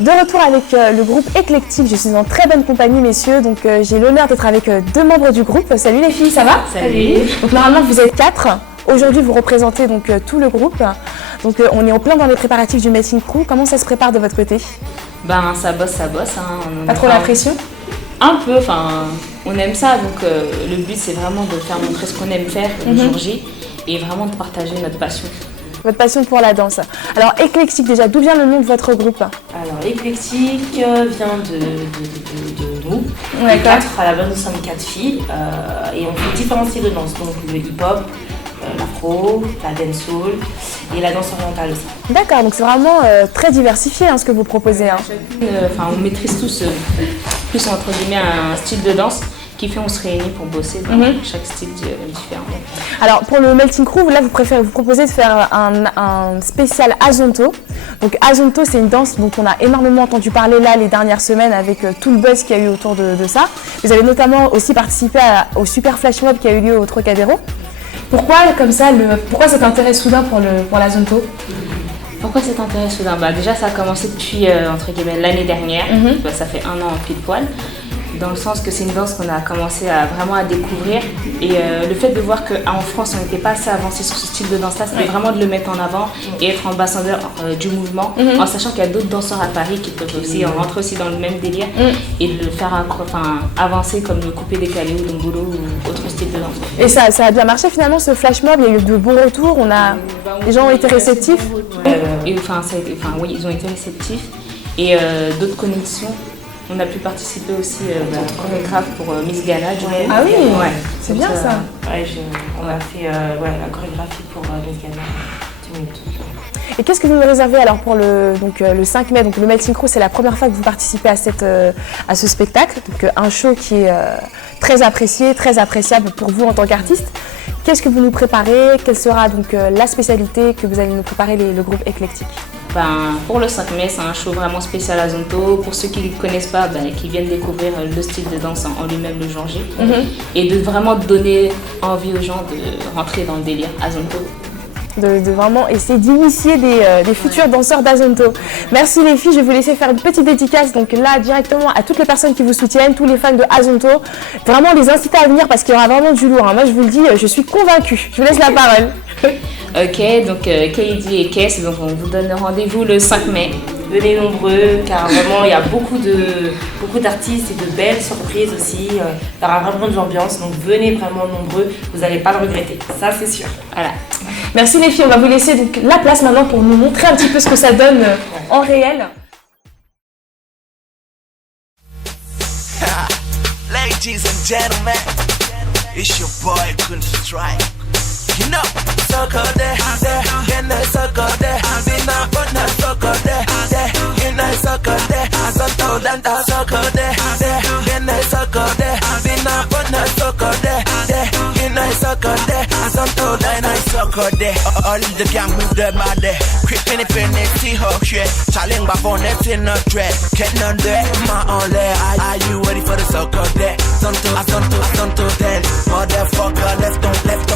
De retour avec le groupe Éclectique, je suis en très bonne compagnie messieurs, donc j'ai l'honneur d'être avec deux membres du groupe. Salut les filles, ça va? Salut. Donc normalement vous êtes 4, aujourd'hui vous représentez donc tout le groupe, donc on est en plein dans les préparatifs du Melting Crew. Comment ça se prépare de votre côté? Ben ça bosse hein. Pas trop la pression? Un peu, enfin on aime ça, donc le but c'est vraiment de faire montrer ce qu'on aime faire le jour J et vraiment de partager notre passion. Votre passion pour la danse. Alors Éclectique déjà, d'où vient le nom de votre groupe? Alors Éclectique vient de nous, Ouais, les 4. À la base nous sommes 4 filles et on fait différents styles de danse, donc le hip-hop, l'afro, la dancehall et la danse orientale aussi. D'accord, donc c'est vraiment très diversifié ce que vous proposez. On maîtrise tous plus entre guillemets un style de danse qui fait on se réunit pour bosser dans chaque style différent. Alors pour le Melting Crew, là vous proposez de faire un spécial Azonto. Donc Azonto c'est une danse dont on a énormément entendu parler là les dernières semaines avec tout le buzz qu'il y a eu autour de ça. Vous avez notamment aussi participé au Super Flash Mob qui a eu lieu au Trocadéro. Pourquoi comme ça, pourquoi cet intérêt soudain pour l'Azonto? Pourquoi cet intérêt soudain? Déjà ça a commencé depuis entre guillemets l'année dernière, ça fait 1 an pile poil. Dans le sens que c'est une danse qu'on a commencé vraiment à découvrir et le fait de voir qu'en France on n'était pas assez avancé sur ce style de danse là, c'était vraiment de le mettre en avant et être ambassadeur du mouvement en sachant qu'il y a d'autres danseurs à Paris qui peuvent aussi rentrer aussi dans le même délire et de le faire avancer comme le coupé décalé ou dombolo ou autre style de danse. Et ça a bien marché finalement ce flash mob, il y a eu de bons retours, les gens ont été réceptifs. Oui, ils ont été réceptifs et d'autres connexions. On a pu participer aussi chorégraphe pour Miss Ghana du coup. Ah oui, ouais. C'est bien ça. Ouais, on a fait la chorégraphie pour Miss Ghana. Et qu'est-ce que vous me réservez alors pour le 5 mai, donc le Melting Crew, c'est la première fois que vous participez à ce spectacle, donc un show qui est très apprécié, très appréciable pour vous en tant qu'artiste. Qu'est-ce que vous nous préparez? Quelle sera donc la spécialité que vous allez nous préparer le groupe Éclectique? Pour le 5 mai, c'est un show vraiment spécial Azonto. Pour ceux qui ne connaissent pas, qui viennent découvrir le style de danse en lui-même le jour J. Et de vraiment donner envie aux gens de rentrer dans le délire Azonto. De vraiment essayer d'initier des futurs danseurs d'Azonto. Merci les filles, je vais vous laisser faire une petite dédicace donc là directement à toutes les personnes qui vous soutiennent, tous les fans de Azonto. Vraiment les inciter à venir parce qu'il y aura vraiment du lourd. Moi je vous le dis, je suis convaincue. Je vous laisse la parole. Ok, donc KD et Kess, donc on vous donne rendez-vous le 5 mai. Venez nombreux car vraiment il y a beaucoup d'artistes et de belles surprises aussi. Il y aura vraiment de l'ambiance, donc venez vraiment nombreux, vous n'allez pas le regretter, ça c'est sûr. Voilà. Merci les filles, on va vous laisser donc la place maintenant pour nous montrer un petit peu ce que ça donne en réel. Ladies and gentlemen, it's your boy Kunz Strike. You know, sucker there, in the sucker there, been up on the sucker there, in the sucker there, I saw told and the sucker there, in the sucker there, been up on the sucker there, in the sucker there, I saw told and I sucker there, all the gang move the body, quick penny, hawk shit, challenge back on it in a dread, getting on there, my only, are you ready for the sucker there, I son to then, motherfucker, left on bed.